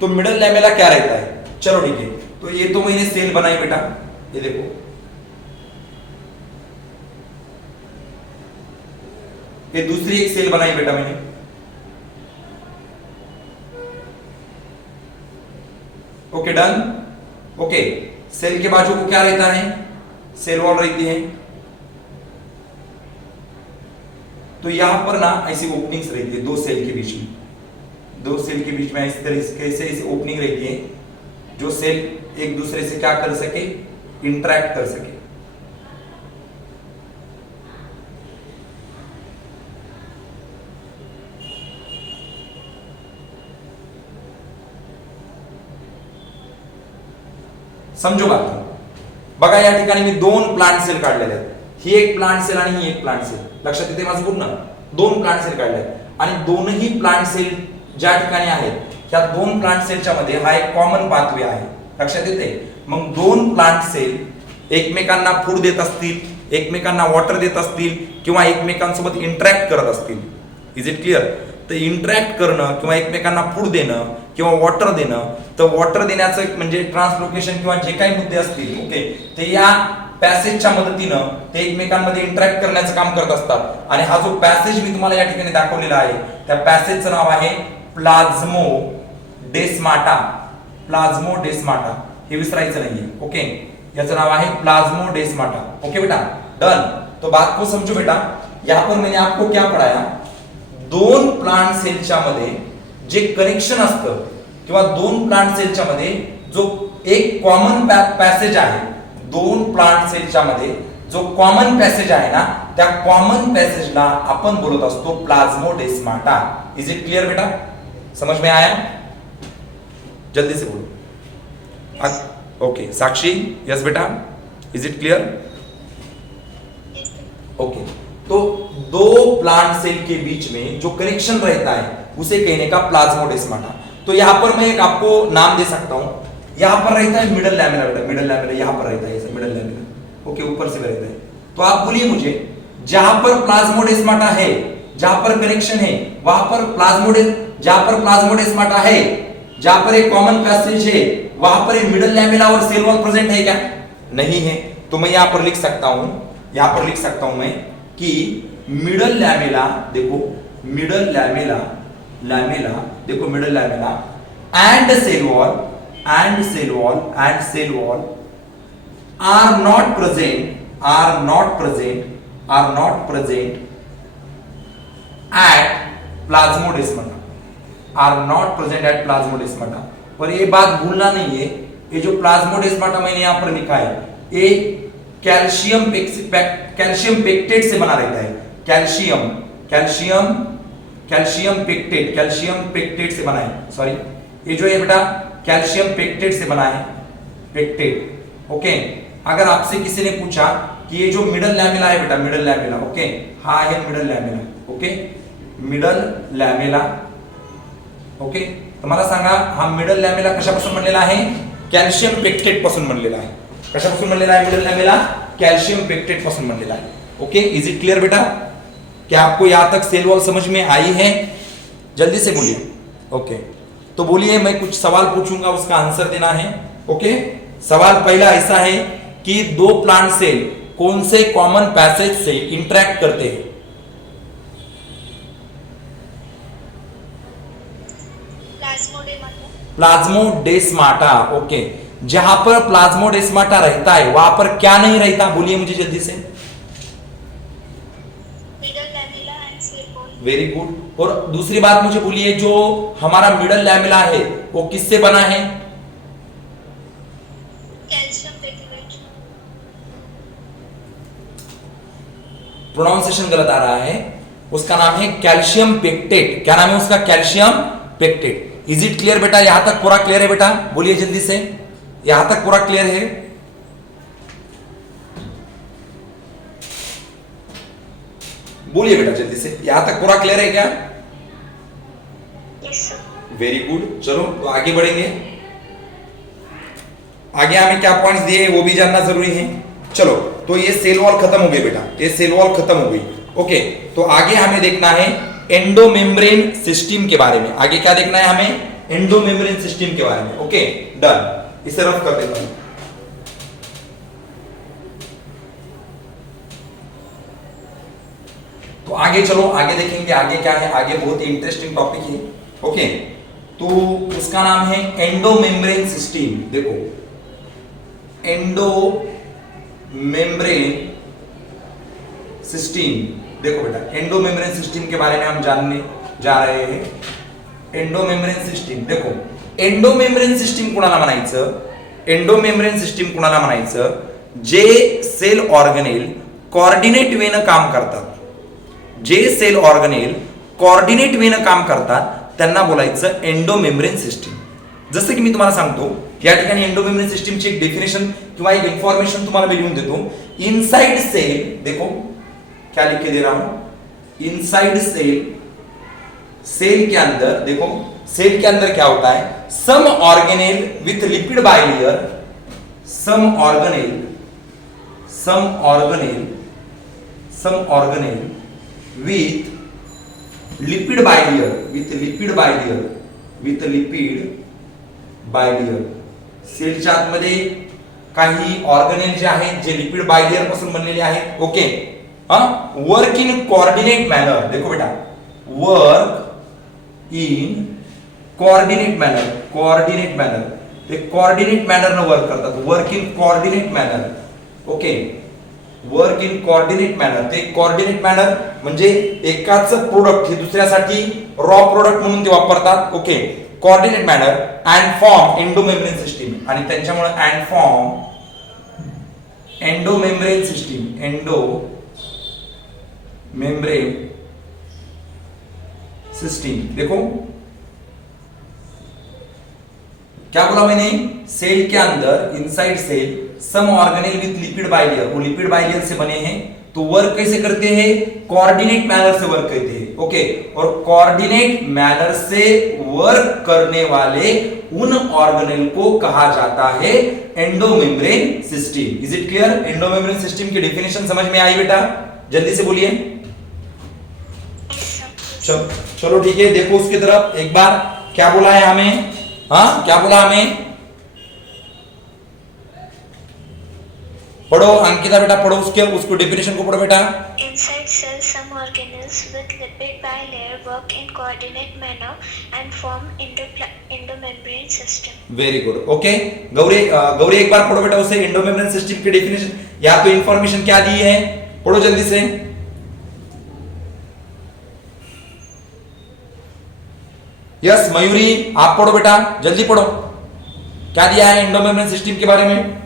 तो मिडल लैमेला क्या रहता है, चलो ठीक है। तो ये तो मैंने सेल बनाई बेटा, ये देखो, ये दूसरी एक सेल बनाई बेटा मैंने, ओके डन। ओके, सेल के बाजू को क्या रहता है, सेल वॉल रहती है। तो यहां पर ना ऐसी ओपनिंग्स रहती है दो सेल के बीच में, दो सेल के बीच में इस तरीके से ऐसी ओपनिंग रहती है जो सेल एक दूसरे से क्या कर सके, इंटरेक्ट कर सके। समजो बात बघा, या ठिकाणी मी दोन प्लांट सेल काढलेले आहेत, ही एक प्लांट सेल आणि ही एक प्लांट सेल। लक्षात येते माझं पूर्ण? दोन प्लांट सेल काढले आणि दोनही प्लांट सेल ज्या ठिकाणी आहेत त्या दोन प्लांट सेलच्या मध्ये हा एक कॉमन पाथवे आहे। लक्षात येते? मग दोन प्लांट सेल एकमेकांना फूड देत असतील, एकमेकांना वॉटर देत असतील किंवा एकमेकांसोबत इंटरॅक्ट करत असतील। Is it clear? तर इंटरॅक्ट करणं किंवा एकमेकांना फूड देणं किंवा वॉटर देणं, तर वॉटर देण्याचं म्हणजे ट्रान्सलोकेशन किंवा जे काही मुद्दे असतील, ओके, ते या पॅसेजच्या मदतीनं ते एकमेकांमध्ये इंटरॅक्ट करण्याचं काम करत असतात। आणि हा जो पॅसेज मी तुम्हाला या ठिकाणी दाखवलेला आहे त्या पॅसेजचं नाव आहे प्लाझ्मोडेस्माटा। प्लाझ्मोडेस्माटा हे विसरायचं नाहीये, ओके, याचं नाव आहे प्लाझ्मोडेस्माटा। ओके बेटा डन। तो बात को समझो बेटा, यहां पर मैंने आपको क्या पढ़ाया, दोन प्लांट सेलच्या मध्ये जे कनेक्शन असतं किंवा दोन प्लांट सेलच्या मध्ये जो एक कॉमन पॅसेज आहे, दोन प्लांट सेलच्या मध्ये जो कॉमन पॅसेज आहे ना, त्या कॉमन पॅसेजला आपण बोलत असतो प्लाझ्मोडेस्माटा। इज इट क्लियर बेटा? समझ में आया? जल्दी से बोलो। ओके साक्षी, यस बेटा, इज इट क्लियर? ओके, तो दो प्लांट सेल के बीच में जो कनेक्शन रहता है उसे कहने का प्लाज्मोडेस्माटा। तो यहां पर मैं एक आपको नाम दे सकता हूं, यहां पर रहता है मिडल लैमेला बेटा, मिडल लैमेला यहां पर रहता है, ऐसे मिडल लैमेला, ओके, ऊपर से रहता है। तो आप बोलिए मुझे, जहां पर प्लाज्मोडेस्माटा है, जहां पर कनेक्शन है, वहां पर जहां पर प्लाज्मोडेस्माटा है, जहां पर एक कॉमन पैसेज है, वहां पर एक मिडल लैमेला और सेल वॉल प्रेजेंट है क्या? नहीं है। तो मैं यहां पर लिख सकता हूं, यहां पर लिख सकता हूं मैं कि मिडल लैमेला, देखो मिडल लैमेला, देखो middle lamella and cell wall are not present at plasmodesmata, पर ये बात भूलना नहीं है, ये जो प्लाज्मोडेस्माटा मैंने यहां पर लिखा है, ये कैल्शियम पेक्टेट से बना रहता है। कैल्शियम पेक्टेट से बना है, सॉरी, ये जो है बेटा कैल्शियम पेक्टेट से बना है, पेक्टेट। ओके, अगर आपसे किसी ने पूछा कि ये जो मिडल लैमेला है बेटा, मिडल लैमेला, ओके, हाँ है middle lamella, okay, middle lamella. Okay, तर मला सांगा हा मिडल लॅमेला कशापासून बनलेला आहे? कॅल्शियम पेक्टेट पासून बनलेला आहे. कशापासून बनलेला आहे मिडल लॅमेला? कॅल्शियम पेक्टेट पासून बनलेला है. ओके, इज इट क्लियर बेटा? क्या आपको यहां तक सेल वॉल समझ में आई है? जल्दी से बोलिए. ओके, तो बोलिए, मैं कुछ सवाल पूछूंगा, उसका आंसर देना है. ओके, सवाल पहला ऐसा है कि दो प्लांट सेल कौन से कॉमन पैसेज से इंटरेक्ट करते हैं? प्लाज्मोडेस्माटा. ओके, जहां पर प्लाज्मोडेस्माटा रहता है वहां पर क्या नहीं रहता? बोलिए मुझे जल्दी से. Very good. और दूसरी बात मुझे बोलिए, जो हमारा मिडल लैमेला है वो किससे बना है? Calcium pectate. प्रोनाउंसिएशन गलत आ रहा है. उसका नाम है कैल्शियम पेक्टेट. क्या नाम है उसका? Calcium pectate. Is it clear बेटा? यहां तक पूरा क्लियर है बेटा? बोलिए जल्दी से, यहां तक पूरा क्लियर है? बोलिए बेटा जल्दी से, यहां तक पूरा क्लियर है क्या? Yes sir. Very good. चलो तो आगे बढ़ेंगे. आगे हमें क्या पॉइंट्स दिए वो भी जानना जरूरी है. चलो, तो ये सेल वॉल खत्म हो गई बेटा, ये सेल वॉल खत्म हो गई. ओके, तो आगे हमें देखना है एंडोमेम्ब्रेन सिस्टम के बारे में. आगे क्या देखना है हमें? एंडोमेम्ब्रेन सिस्टम के बारे में. Okay, done. इसे रफ कर देता हूं. तो आगे चलो, आगे देखेंगे आगे क्या है. आगे बहुत ही इंटरेस्टिंग टॉपिक है. ओके, तो उसका नाम है एंडोमेम्ब्रेन सिस्टम. देखो, एंडोमेम्ब्रेन सिस्टम. देखो बेटा, एंडोमेम्ब्रेन सिस्टम के बारे में हम जानने जा रहे हैं. Endomembrane system. देखो, एंडोमेम्ब्रेन सिस्टम कुणाला म्हणायचं? एंडोमेम्ब्रेन सिस्टम कुणाला म्हणायचं? जे सेल ऑर्गनेल कोऑर्डिनेट वेनं काम करतात. जे सेल ऑर्गनेल कोऑर्डिनेट वेनं काम करतात त्यांना बोलायचं एंडोमेम्ब्रेन सिस्टम. जसं की मी तुम्हाला सांगतो, या ठिकाणी एंडोमेम्ब्रेन सिस्टमची एक डेफिनेशन किंवा एक इंफॉर्मेशन तुम्हाला मी लिहून देतो. इनसाइड सेल, देखो क्या लिख के दे रहा हूं, इनसाइड सेल. सेल के अंदर देखो, सेल के अंदर क्या होता है? Some organelle with lipid bilayer, some organelle with lipid bilayer. सेलच्या आतमध्ये काही ऑर्गनेल जे आहेत जे लिपिड बायलेयर पासून बनलेले आहेत. Okay, work in coordinate manner. देखो बेटा, वर्क इन कोऑर्डिनेट मॅनर. ते कोऑर्डिनेट मॅनर न वर्क करतात. Work in coordinate manner. Okay, work in coordinate manner. ते कोऑर्डिनेट मॅनर म्हणजे एकाच प्रोडक्ट हे दुसऱ्यासाठी रॉ प्रोडक्ट म्हणून ते वापरतात. Okay, coordinate manner and form endomembrane system. आणि त्यांच्यामुळे and form endomembrane system. Endomembrane system. देखो क्या बोला मैंने? सेल के अंदर, inside cell, some organelle with lipid bilayer. वो लिपिड बाइलेयर से बने हैं. तो वर्क कैसे करते हैं? कोऑर्डिनेट मैनर से वर्क करते हैं. ओके, और कोऑर्डिनेट मैनर से वर्क करने वाले उन ऑर्गेनेल को कहा जाता है endomembrane system. Is it clear? Endomembrane system की डेफिनेशन समझ में आई बेटा? जल्दी से बोलिए. चलो ठीक है, देखो उसकी तरफ एक बार. क्या बोला है हमें? क्या बोला हमें? पढ़ो अंकिता बेटा, पढ़ो उसको डेफिनेशन को पढ़ो बेटा. Inside cells, some organelles with lipid bilayer work in coordinate manner and form endomembrane system. Very good. Okay, Gauri एक बार पढ़ो बेटा उसे, एंडोमेम्ब्रेन सिस्टम की डेफिनेशन या तो इंफॉर्मेशन क्या दी है, पढ़ो जल्दी से. यस मयूरी, आप पढ़ो बेटा, जल्दी पढ़ो. क्या दिया है एंडोमेम्ब्रेन सिस्टम के बारे में?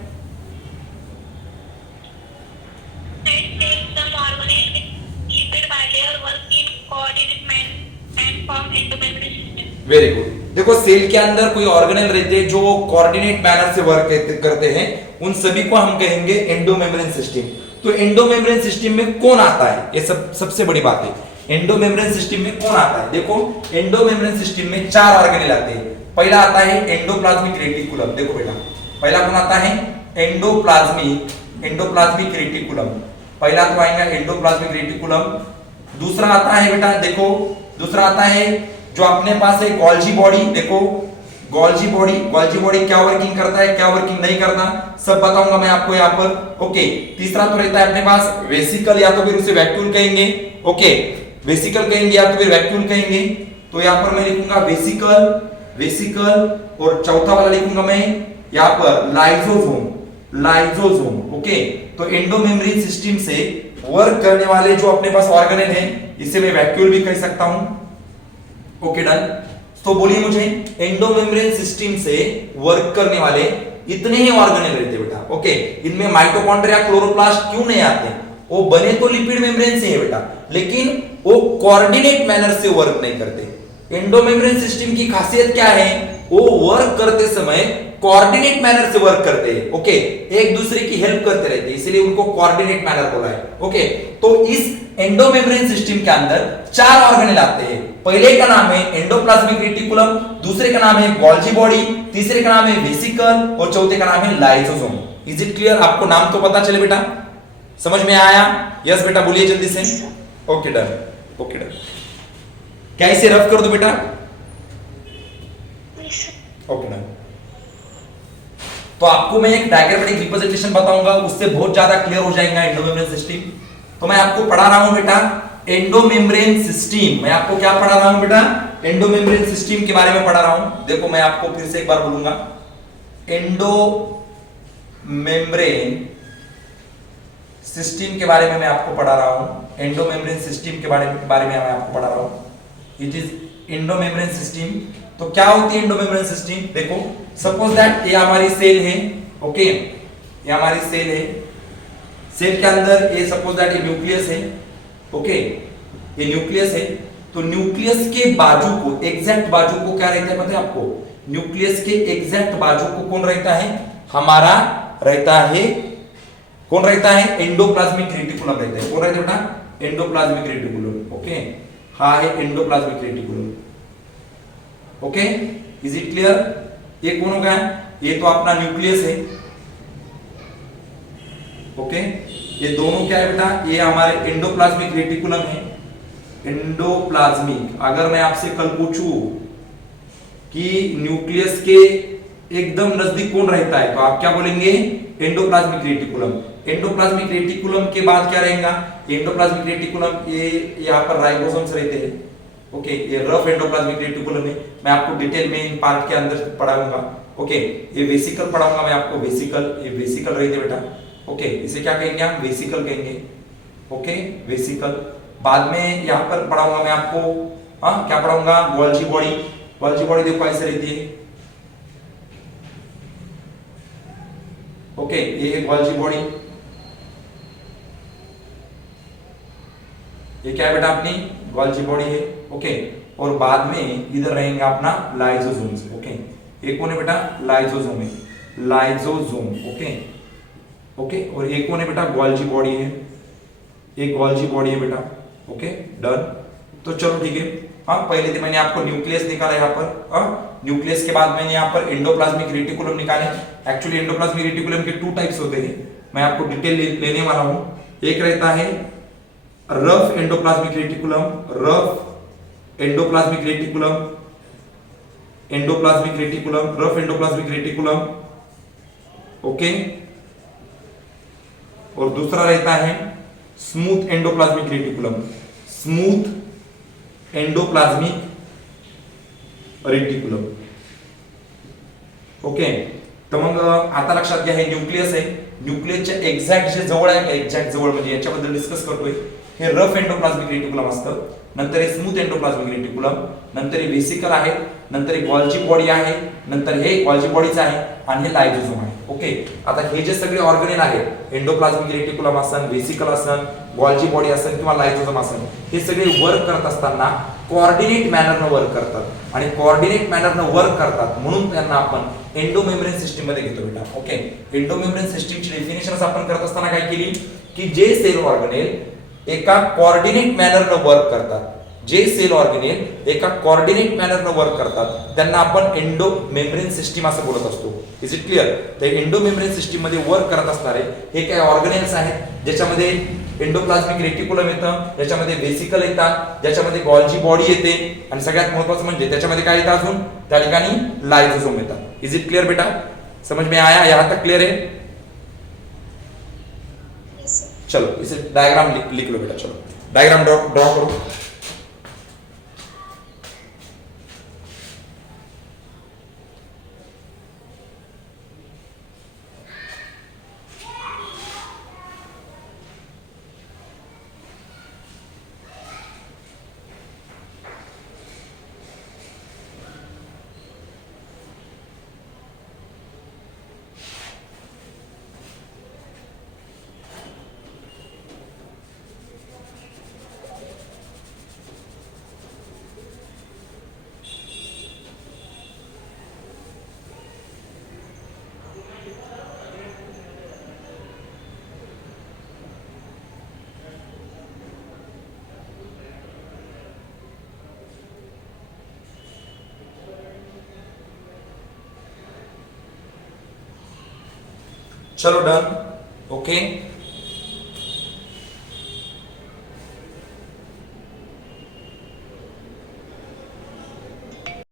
Very good. देखो, सेल के अंदर कोई ऑर्गेनेल रहते हैं जो कोऑर्डिनेट मैनर से वर्क करते हैं, उन सभी को हम कहेंगे एंडोमेम्ब्रेन सिस्टम. तो एंडोमेम्ब्रेन सिस्टम में कौन आता है? ये सबसे बड़ी बात है. एंडोमेम्ब्रेन सिस्टम में कौन आता है? देखो एंडोमेम्ब्रेन सिस्टम में 4 ऑर्गेनेल आते हैं। पहला आता है एंडोप्लाज्मिक रेटिकुलम। देखो बेटा पहला कौन आता है? Endoplasmic reticulum. पहला तो आएगा एंडोप्लाज्मिक रेटिकुलम। दूसरा आता है बेटा, देखो दूसरा आता है जो अपने पास है गोल्जी बॉडी। देखो गोल्जी बॉडी क्या वर्किंग करता है, क्या वर्किंग नहीं करता, सब बताऊंगा मैं आपको यहाँ पर। ओके, तीसरा तो रहता है अपने पास वेसिकल, या तो फिर उसे वैक्यूल कहेंगे। ओके, वेसिकल कहेंगे या तो फिर वैक्यूल कहेंगे। तो यहाँ पर मैं लिखूंगा वेसिकल और चौथा वाला लिखूंगा मैं यहाँ पर लाइजोसोम। ओके, तो एंडोमेम्ब्रेन सिस्टम से वर्क करने वाले जो अपने पास ऑर्गेनेल हैं, इसे मैं वैक्यूल भी कह सकता हूं। Okay done. तो बोलिए मुझे, एंडोमेम्ब्रेन सिस्टम से वर्क करने वाले इतने ही ऑर्गेनेल रहते बेटा। ओके, इनमें माइटोकॉन्ड्रिया क्लोरोप्लास्ट क्यों नहीं आते? वो बने तो लिपिड मेम्ब्रेन से है बेटा, लेकिन वो कोऑर्डिनेट मैनर से वर्क नहीं करते। एंडोमेम्ब्रेन सिस्टम की खासियत क्या है? वो वर्क करते समय कोऑर्डिनेट मैनर से वर्क करते हैं। ओके, एक दूसरे की हेल्प करते रहते हैं, इसलिए उनको कोऑर्डिनेट मैनर बोला है। ओके, तो इस एंडोमेम्ब्रेन सिस्टम के अंदर 4 ऑर्गेनेल आते हैं। पहले का नाम है एंडोप्लाज्मिक रेटिकुलम, दूसरे का नाम है गोल्जी बॉडी, तीसरे का नाम है वेसिकल और चौथे का नाम है लाइसोसोम। Is it clear? आपको नाम तो पता चले बेटा, समझ में आया? यस बेटा, बोलिए जल्दी से। Okay done, okay done. क्या इसे रफ कर दो बेटा? Okay done. तो आपको मैं एक डायग्रामेटिक रिप्रेजेंटेशन बताऊंगा, उससे बहुत ज्यादा क्लियर हो जाएगा एंडोमेम्ब्रेन सिस्टम। तो मैं आपको पढ़ा रहा हूं बेटा एंडोमेम्ब्रेन सिस्टम। मैं आपको क्या पढ़ा रहा हूं बेटा? एंडोमेम्ब्रेन सिस्टम के बारे में पढ़ा रहा हूं। देखो मैं आपको फिर से एक बार बोलूंगा, एंडोमेम्ब्रेन सिस्टम के बारे में मैं आपको पढ़ा रहा हूं। एंडोमेम्ब्रेन सिस्टम के बारे में मैं आपको पढ़ा रहा हूं। It is endomembrane system. तो क्या होती है एंडोमेम्ब्रेन सिस्टम? देखो सपोज दैट ये हमारी सेल है। ओके, ये हमारी सेल है। सेल के अंदर ये सपोज दैट ये न्यूक्लियस है। ओके, ये न्यूक्लियस है। तो न्यूक्लियस के बाजू को, एग्जैक्ट बाजू को क्या रहता है पता है आपको? न्यूक्लियस के एग्जैक्ट बाजू को कौन रहता है? हमारा रहता है, कौन रहता है? एंडोप्लाज्मिक रेटिकुलम रहता है। कौन रहता है बेटा? Endoplasmic reticulum. ओके, हाँ है endoplasmic reticulum. Okay, is it clear? ये कौन हो गया? ये तो अपना न्यूक्लियस है। ओके, ये दोनों क्या है बेटा? ये हमारे एंडोप्लाज्मिक रेटिकुलम है। एंडोप्लाज्मिक, अगर मैं आपसे कल पूछूं कि न्यूक्लियस के एकदम नजदीक कौन रहता है, तो आप क्या बोलेंगे? Endoplasmic reticulum. एंडोप्लाज्मिक रेटिकुलम के बाद क्या रहेगा? एंडोप्लाज्मिक रेटिकुलम, ये यहाँ पर राइबोसोम्स रहते हैं। ओके, ये रफ एंडोप्लाज्मिक रेटिकुलम है। मैं आपको डिटेल में इन पार्ट के अंदर पढ़ाऊंगा। ओके, ये वेसिकल पढ़ाऊंगा मैं आपको। वेसिकल, ये वेसिकल रहते बेटा। ओके, इसे क्या कहेंगे हम? वेसिकल कहेंगे। Okay, vesicle. बाद में यहाँ पर पढ़ाऊंगा मैं आपको, हाँ क्या पढ़ाऊंगा? Golgi body. गोल्जी बॉडी देखो ऐसे रहती है। ओके, ये है गोल्जी बॉडी। ये क्या है बेटा? अपनी गोल्जी बॉडी है। ओके, और बाद में इधर रहेंगे अपना लाइसोसोम्स। ओके, एक कौन है बेटा? लाइसोसोम है, लाइसोसोम। ओके, ओके, और एक कौन है बेटा? गोल्जी बॉडी है। एक गोल्जी बॉडी है बेटा। Okay done. तो चलो ठीक है। हाँ, पहले तो मैंने आपको न्यूक्लियस निकाला यहाँ पर। हाँ, न्यूक्लियस के बाद मैंने यहाँ पर एंडोप्लाज्मिक रेटिकुलम निकाले। एक्चुअली एंडोप्लाज्मिक रेटिकुलम के 2 टाइप्स होते हैं, मैं आपको डिटेल लेने वाला हूँ। एक रहता है rough endoplasmic reticulum, rough endoplasmic reticulum, endoplasmic reticulum, rough endoplasmic reticulum. Okay, और दूसरा रहता है smooth endoplasmic reticulum, smooth endoplasmic reticulum. Okay, तर मग आता लक्षात घ्या, हे न्यूक्लियस आहे। न्यूक्लियसच्या एक्झॅक्ट जे जवळ आहे, एक्झॅक्ट जवळ म्हणजे याच्याबद्दल डिस्कस करतोय, हे रफ एंडोप्लाज्मिक रेटिकुलम असतं, नंतर हे स्मूथ एंडोप्लाज्मिक रेटिकुलम, नंतर हे वेसिकल आहे, नंतर हे गोल्जी बॉडी आहे, नंतर हे गोल्जी बॉडीच आहे आणि हे लाइसोसोम आहे। ओके, आता हे जे सगळे ऑर्गेनेल आहेत, एंडोप्लाज्मिक रेटिकुलम असन, वेसिकल असन, गोल्जी बॉडी असन किंवा लाइसोसोम असन, हे सगळे वर्क करत असताना कोऑर्डिनेट मॅनरनं वर्क करतात आणि कोऑर्डिनेट मॅनरनं वर्क करतात म्हणून त्यांना आपण एंडोमेम्ब्रेन सिस्टम मध्ये घेतो बेटा। ओके, एंडोमेम्ब्रेन सिस्टमची डेफिनेशन्स आपण करत असताना काय केली की जे सेल ऑर्गेनेल एका कोऑर्डिनेट मॅनरनं वर्क करतात. जे सेल ऑर्गेनेल एका कोऑर्डिनेट मॅनरनं वर्क करतात त्यांना आपण एंडो मेम्ब्रेन सिस्टीम असं बोलत असतो. Is it clear? तर एंडो मेम्ब्रेन सिस्टीम मध्ये वर्क करत असणारे हे काही ऑर्गनेल्स आहेत ज्याच्यामध्ये एंडोप्लाझ्मिक रेटिक्युलम येतं, ज्याच्यामध्ये वेसिकल येतात, ज्याच्यामध्ये गॉल्जी बॉडी येते आणि सगळ्यात महत्त्वाचं म्हणजे त्याच्यामध्ये काय येतं अजून त्या ठिकाणी लायझोसोम येतात. इज इट क्लिअर बेटा? समझ में आया? यहाँ तक क्लियर है? Yes, sir. चलो इसे डायग्राम लिख लो बेटा. चलो डायग्राम ड्रॉ करो. चलो डन. ओके.